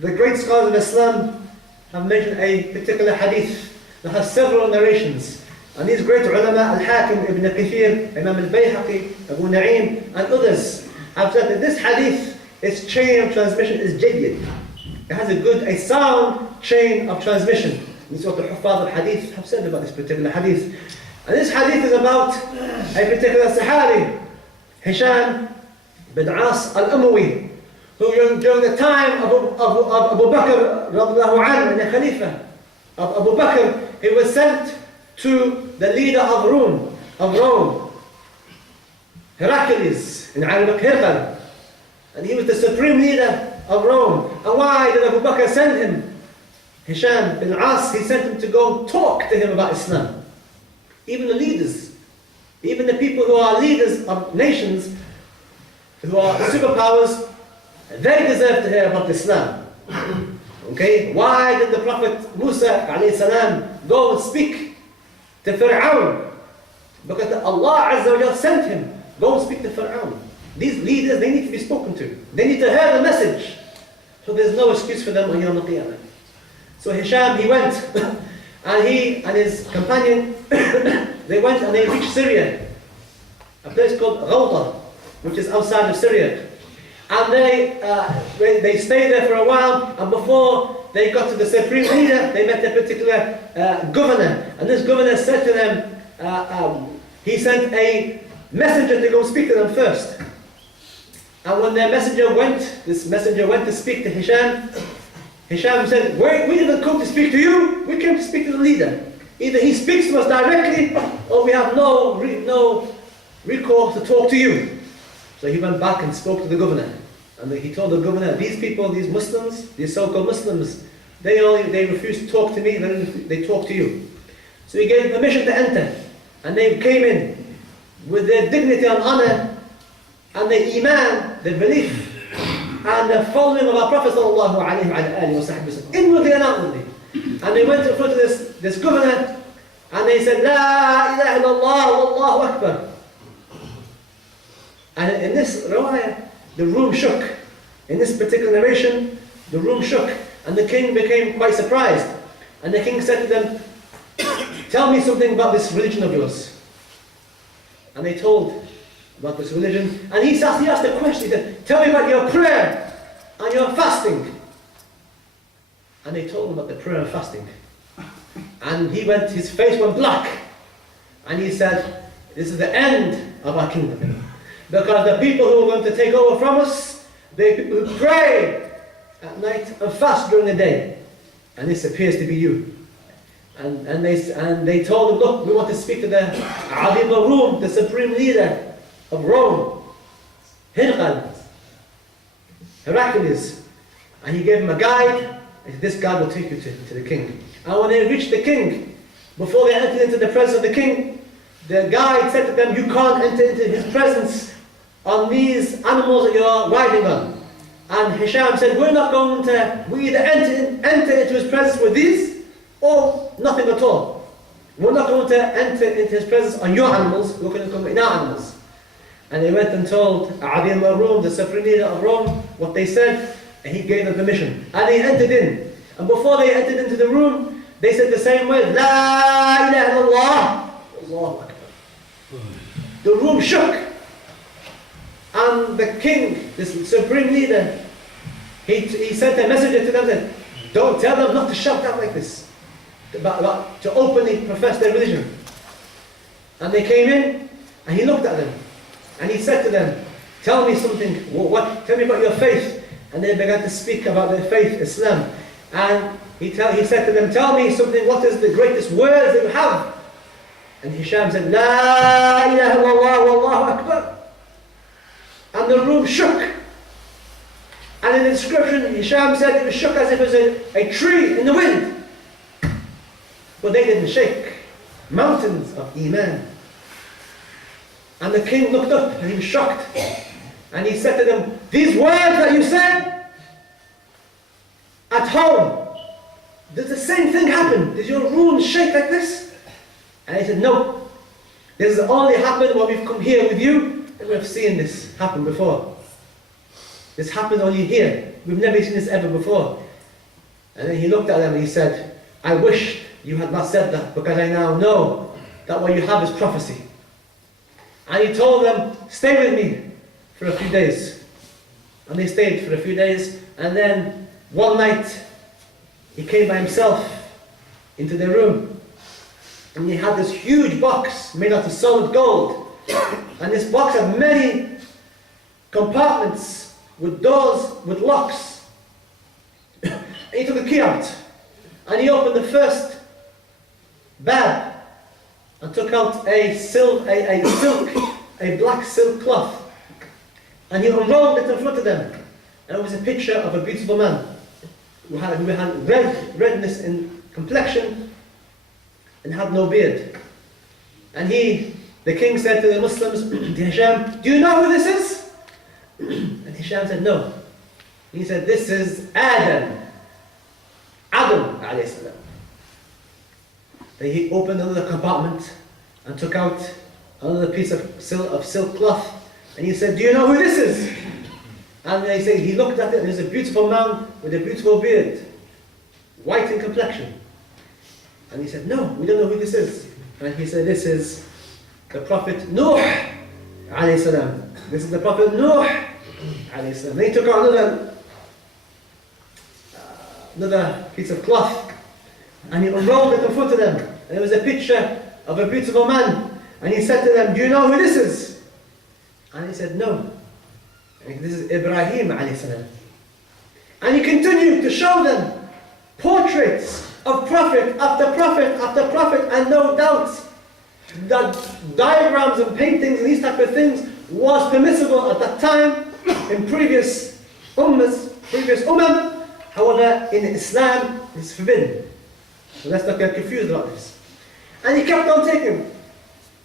The great scholars of Islam have mentioned a particular hadith that has several narrations. And these great ulama, Al-Hakim, Ibn Kathir, Imam Al-Bayhaqi, Abu Na'im, and others have said that this hadith, its chain of transmission is jayyid. It has a sound chain of transmission. This is what the Huffaz al-Hadith have said about this particular hadith. And this hadith is about a particular Sahabi, Hisham bin As al-Umawi, who during the time of Abu Bakr, radiallahu anhu, and the Khalifa of Abu Bakr, he was sent to the leader of Rome, Heracles, in Arabic, Herqal. And he was the supreme leader of Rome. And why did Abu Bakr send him? Hisham bin As, he sent him to go talk to him about Islam. Even the leaders, even the people who are leaders of nations, who are superpowers, they deserve to hear about Islam. Okay? Why did the Prophet Musa alayhi salam go and speak to Fir'aun? Because Allah Azza wa Jalla sent him. Go and speak to Fir'aun. These leaders, they need to be spoken to. They need to hear the message. So there's no excuse for them on Yawm al-Qiyamah. So Hisham, he went, and he and his companion, they went and they reached Syria, a place called Ghawta, which is outside of Syria. And they stayed there for a while, and before they got to the supreme leader, they met a particular governor. And this governor said to them, he sent a messenger to go speak to them first. And when this messenger went to speak to Hisham, Hisham said, we didn't come to speak to you, we came to speak to the leader. Either he speaks to us directly, or we have no recourse to talk to you. So he went back and spoke to the governor. And he told the governor, these people, these Muslims, these so-called Muslims, they refuse to talk to me, they talk to you. So he gave permission to enter. And they came in with their dignity and honor, and the iman, the belief, and the following of our Prophet sallallahu alayhi wa sallam, inwardly and outwardly. And they went in front of this governor, and they said, La ilaha illallah, wallahu akbar. And in this riwayah, the room shook. In this particular narration, the room shook, and the king became quite surprised. And the king said to them, tell me something about this religion of yours. And they told about this religion. And he asked a question. He said, tell me about your prayer and your fasting. And they told him about the prayer and fasting. And his face went black. And he said, this is the end of our kingdom. Because the people who are going to take over from us, they people who pray at night and fast during the day. And this appears to be you. And they told him, look, we want to speak to the Adim al-Rum, the supreme leader of Rome, Heracles. And he gave him a guide, and this guide will take you to the king. And when they reached the king, before they entered into the presence of the king, the guide said to them, you can't enter into his presence on these animals that you're riding on. And Hisham said, we either enter into his presence with these, or nothing at all. We're not going to enter into his presence on your animals, we're going to come in our animals. And they went and told Adim al-Rum, the supreme leader of Rome, what they said, and he gave them permission. And they entered in. And before they entered into the room, they said the same word, La ilaha illallah, Allahu Akbar. The room shook. And the king, this supreme leader, he sent a messenger to them and said, don't tell them not to shout out like this, to openly profess their religion. And they came in, and he looked at them, and he said to them, tell me something, tell me about your faith. And they began to speak about their faith, Islam. And he said to them, tell me something, what is the greatest words that you have? And Hisham said, La ilaha illallah, wallahu akbar. And the room shook. And in the description, Hisham said it was shook as if it was a tree in the wind. But they didn't shake. Mountains of Iman. And the king looked up and he was shocked. And he said to them, these words that you said at home, does the same thing happen? Does your room shake like this? And he said, no. This has only happened when we've come here with you, and we've seen this happen before. This happened only here. we've never seen this ever before. And then he looked at them and he said, I wish you had not said that, because I now know that what you have is prophecy. And he told them, stay with me for a few days. And they stayed for a few days, and then one night he came by himself into their room, and he had this huge box made out of solid gold, and this box had many compartments with doors with locks. And he took a key out, and he opened the first bag and took out a black silk cloth, and he unrolled it in front of them, and it was a picture of a beautiful man who had redness in complexion and had no beard. And the king said to the Muslims, to Hisham, do you know who this is? And Hisham said, no. He said, this is Adam alayhi salam. Then he opened another compartment and took out another piece of silk cloth, and he said, do you know who this is? And they say he looked at it, and there's a beautiful man with a beautiful beard, white in complexion. And he said, no, we don't know who this is. And he said, this is the Prophet Nuh alayhi salam. This is the Prophet Nuh alayhi salam. Then he took out another piece of cloth, and he unrolled it in front of them. And it was a picture of a beautiful man. And he said to them, do you know who this is? And he said, no. And this is Ibrahim alayhi salam. And he continued to show them portraits of prophet after prophet after prophet, and no doubt that diagrams and paintings and these type of things was permissible at that time in previous ummah. However, in Islam, it's forbidden. So let's not get confused about this. And he kept on taking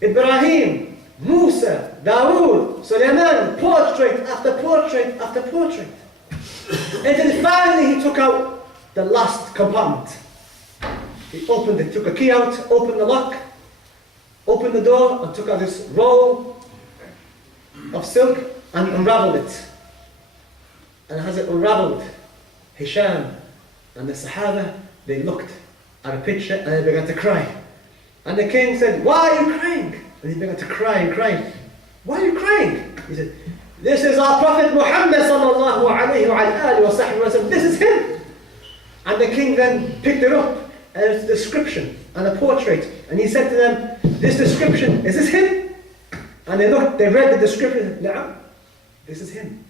Ibrahim, Musa, Dawood, Sulaiman, portrait after portrait after portrait. And then finally he took out the last compartment. He opened it, took a key out, opened the lock, opened the door, and took out this roll of silk and unraveled it. And as it unraveled, Hisham and the Sahaba, they looked at a picture and they began to cry. And the king said, why are you crying? And he began to cry and cry. Why are you crying? He said, this is our Prophet Muhammad sallallahu alayhi wa sallam. This is him. And the king then picked it up, and it's a description and a portrait. And he said to them, this description, is this him? And they looked, they read the description. No, this is him.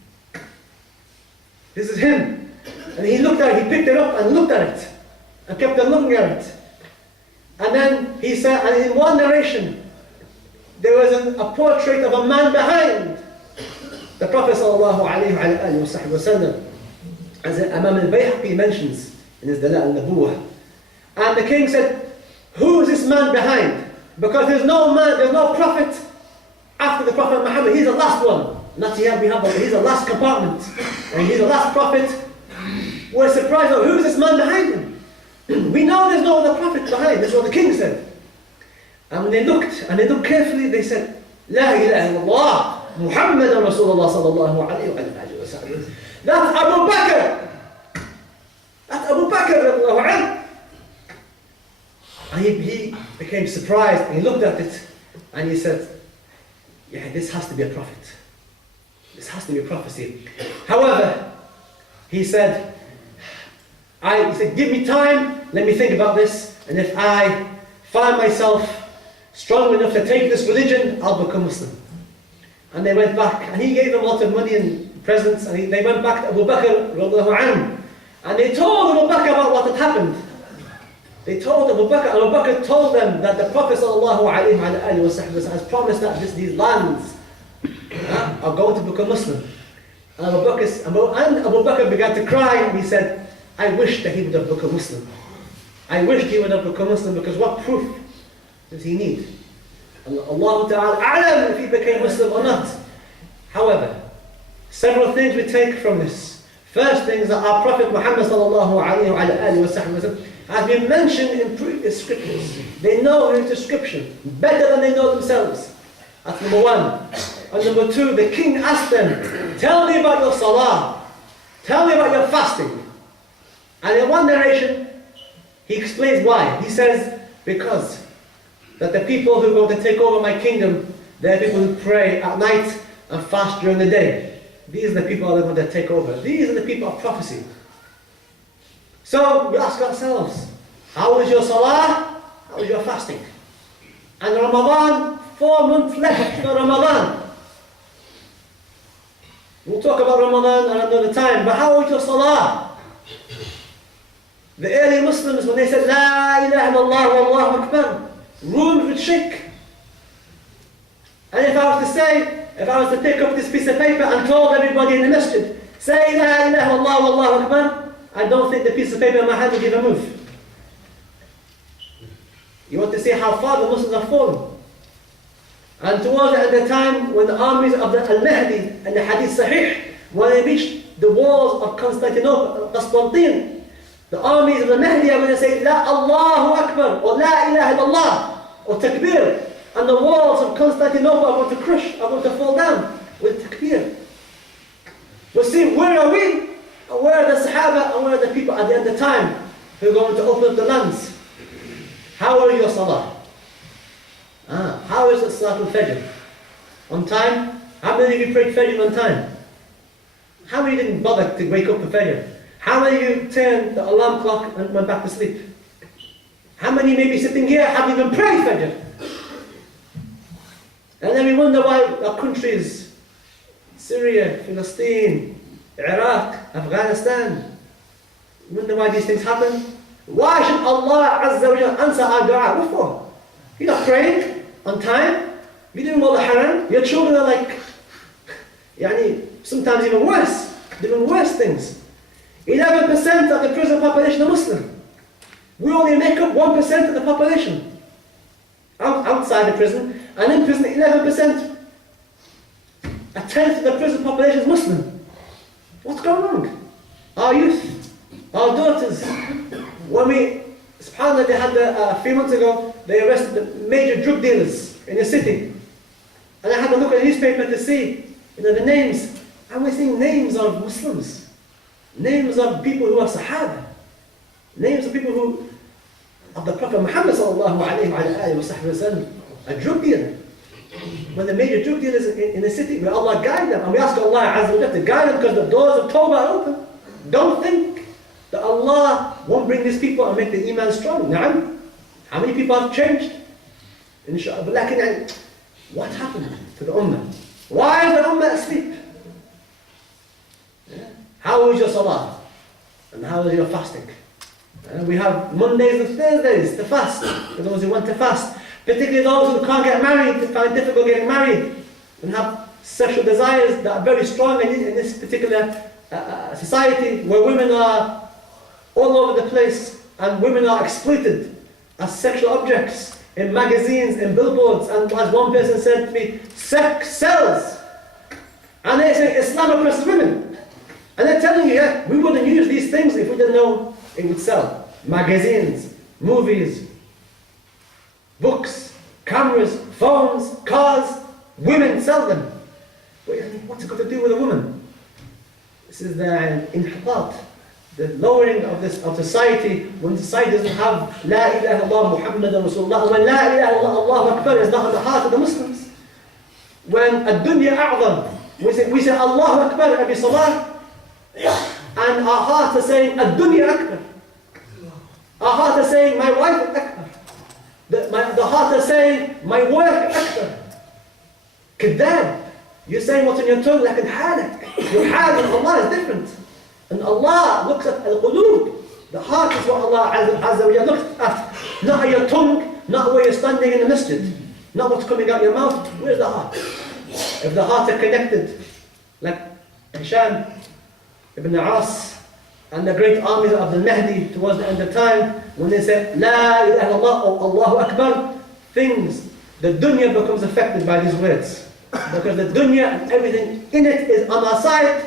This is him. And he looked at it, he picked it up and looked at it, and kept on looking at it. And then he said, and in one narration, there was a portrait of a man behind the Prophet sallallahu alayhi wa sallam, as Imam al-Bayhaqi mentions in his Dalal al-Nabuwah. And the king said, who is this man behind? Because there's no prophet after the Prophet Muhammad. He's the last one. Not here we have, but he's the last compartment. And he's the last prophet. We're surprised, oh, who is this man behind him? We know there's no other prophet behind. That's what the king said. And when they looked carefully, they said, La ilaha illallah, Muhammadan Rasulullah sallallahu alayhi wa sallam. That's Abu Bakr. That's Abu Bakr radiallahu anhu. And he became surprised, and he looked at it, and he said, yeah, this has to be a prophet. This has to be a prophecy. However, he said, give me time, let me think about this, and if I find myself strong enough to take this religion, I'll become Muslim. And they went back, and he gave them a lot of money and presents, and they went back to Abu Bakr radiallahu anhu, and they told Abu Bakr about what had happened. They told Abu Bakr, and Abu Bakr told them that the Prophet sallallahu alayhi wa sallam has promised that these lands are going to become Muslim. And Abu Bakr began to cry, and he said, I wish that he would have become Muslim. I wished he would have become Muslim, because what proof does he need? And Allah Ta'ala a'lam if he became Muslim or not. However, several things we take from this. First thing is that our Prophet Muhammad sallallahu alayhi wa sallam has been mentioned in previous scriptures. They know his description better than they know themselves. That's number one. And number two, the king asked them, tell me about your salah. Tell me about your fasting. And in one narration, he explains why. He says, because that the people who are going to take over my kingdom, they're people who pray at night and fast during the day. These are the people that are going to take over. These are the people of prophecy. So we ask ourselves, how is your salah? How is your fasting? And Ramadan, 4 months left for Ramadan. We'll talk about Ramadan at another time, but how is your salah? The early Muslims, when they said, La ilaha illallah wallahu akbar, ruled with shirk. And if I was to pick up this piece of paper and told everybody in the masjid, say La ilaha illallah wallahu akbar, I don't think the piece of paper in my hand would give a move. You want to see how far the Muslims have fallen. And towards at the time when the armies of the Al-Mahdi and the Hadith Sahih, when they reached the walls of Constantinople, Constantine, the armies of the Mahdi are going to say, La Allahu Akbar, or La ilaha illallah, or Takbir. And the walls of Constantinople are going to crush, are going to fall down with Takbir. We'll see, where are we? And where are the Sahaba and where are the people at the end of time who are going to open up the lands? How are your salah? How is the Salatul Fajr? On time? How many of you prayed Fajr on time? How many didn't bother to wake up for Fajr? How many of you turned the alarm clock and went back to sleep? How many maybe sitting here haven't even prayed Fajr? And then we wonder why our countries, Syria, Palestine, Iraq, Afghanistan, we wonder why these things happen. Why should Allah Azza wa Jalla answer our dua? What for? You're not praying on time. You're doing all the haram. Your children are like, sometimes even worse. Doing worse things. 11% of the prison population are Muslim. We only make up 1% of the population. Outside the prison. And in prison, 11%. A tenth of the prison population is Muslim. What's going on? Our youth, our daughters. When subhanAllah, they had a few months ago, they arrested the major drug dealers in the city. And I had a look at the newspaper to see, the names. And we're seeing names of Muslims. Names of people who are Sahaba. Names of people of the Prophet Muhammad sallallahu alayhi wa sallam, a drug dealer. When the major drug dealers in the city, may Allah guide them. And we ask Allah Azza wa Jalla to guide them because the doors of Tawbah are open. Don't think that Allah won't bring these people and make the Iman strong. Na'am. How many people have changed? Inshallah. But what happened to the Ummah? Why is the Ummah asleep? How is your Salah? And how is your fasting? We have Mondays and Thursdays to fast, for those who want to fast. Particularly those who can't get married, who find it difficult getting married, and have sexual desires that are very strong in this particular society, where women are all over the place, and women are exploited as sexual objects in magazines, in billboards, and as one person said to me, sex sells. And they say Islam oppresses women. And they're telling you, we wouldn't use these things if we didn't know it would sell. Magazines, movies, books, cameras, phones, cars, women sell them. What's it got to do with a woman? This is the inhitat, the lowering of society, when society doesn't have La ilaha illallah Muhammadan Rasulullah, and when La ilaha illallah Allahu Akbar is not in the heart of the Muslims. When ad-dunya a'zam, we say Allahu Akbar every salah, and our heart is saying ad-dunya akbar. Our heart is saying my wife is akbar. The heart is saying my work is akbar. Kadab. You're saying what's in your tongue, like in halak. Your hal with Allah is different. And Allah looks at al-qulub. The heart is what Allah Azza wa Jalla looks at. Not at your tongue, not where you're standing in the masjid. Not what's coming out your mouth. Where's the heart? If the hearts are connected, like Hisham ibn As and the great armies of the Mahdi towards the end of time, when they say La ilaha illallah or Allahu Akbar, things, the dunya becomes affected by these words. Because the dunya and everything in it is on our side.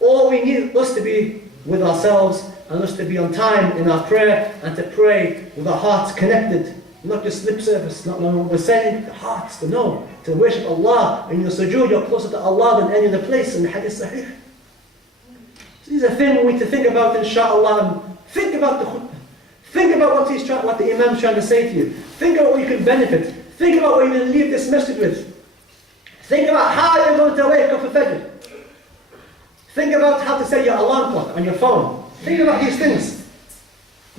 All we need us to be with ourselves and us to be on time in our prayer and to pray with our hearts connected. Not just lip service, not knowing what we're saying, the hearts to know, to worship Allah. In your sujood, you're closer to Allah than any other place in the Hadith Sahih. So these are things we need to think about, inshallah. Think about the khutbah. Think about what the Imam's trying to say to you. Think about what you can benefit. Think about what you're going to leave this message with. Think about how you're going to wake up for Fajr. Think about how to set your alarm clock on your phone. Think about these things.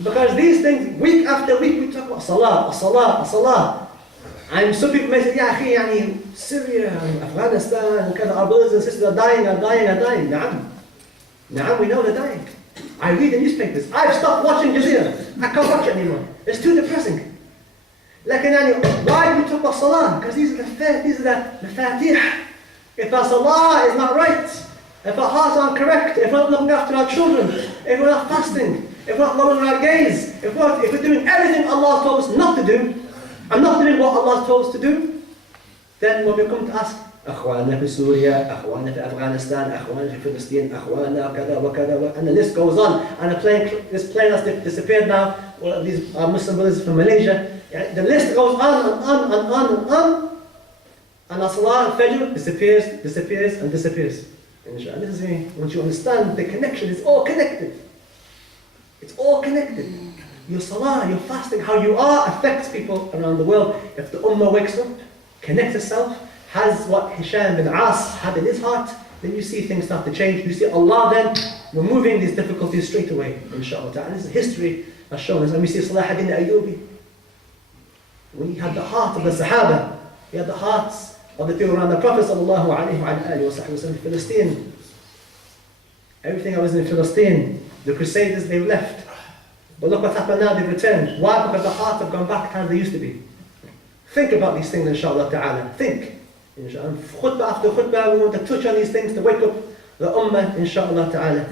Because these things, week after week, we talk about salah, salah. And some people may say, Ya akhi, yani, Syria, Afghanistan, our brothers and sisters are dying. Na'am, we know they're dying. I read the newspapers. I've stopped watching Jazeera. I can't watch it anymore. It's too depressing. Why do we talk about salah? Because these are the fatih. If our salah is not right, if our hearts aren't correct, if we're not looking after our children, if we're not fasting, if we're not lowering our gaze, if we're doing everything Allah told us not to do, and not doing what Allah told us to do, then when we come to ask, أخوانا في سوريا, أخوانا في أفغانستان, أخوانا في فلسطين, أخوانا كذا وكذا, and the list goes on. And this plane has disappeared now. Well, these are Muslim brothers from Malaysia. The list goes on. And our salah, Fajr, disappears. And this is once you understand the connection, it's all connected. It's all connected. Your salah, your fasting, how you are affects people around the world. If the ummah wakes up, connects itself, has what Hisham bin As had in his heart, then you see things start to change. You see Allah then removing these difficulties straight away, inshallah ta'ala. This is history has shown us. And we see Salah ad-Din Ayyubi. When he had the heart of the Sahaba, he had the hearts of the people around the Prophet sallallahu alayhi wa sallam in Palestine. Everything that was in Palestine, the Crusaders, they left. But look what's happened now, they've returned. Why? Because the hearts have gone back to how they used to be. Think about these things, inshallah ta'ala. Think. Inshallah. Khutbah after khutbah, we want to touch on these things to wake up the ummah, inshallah ta'ala.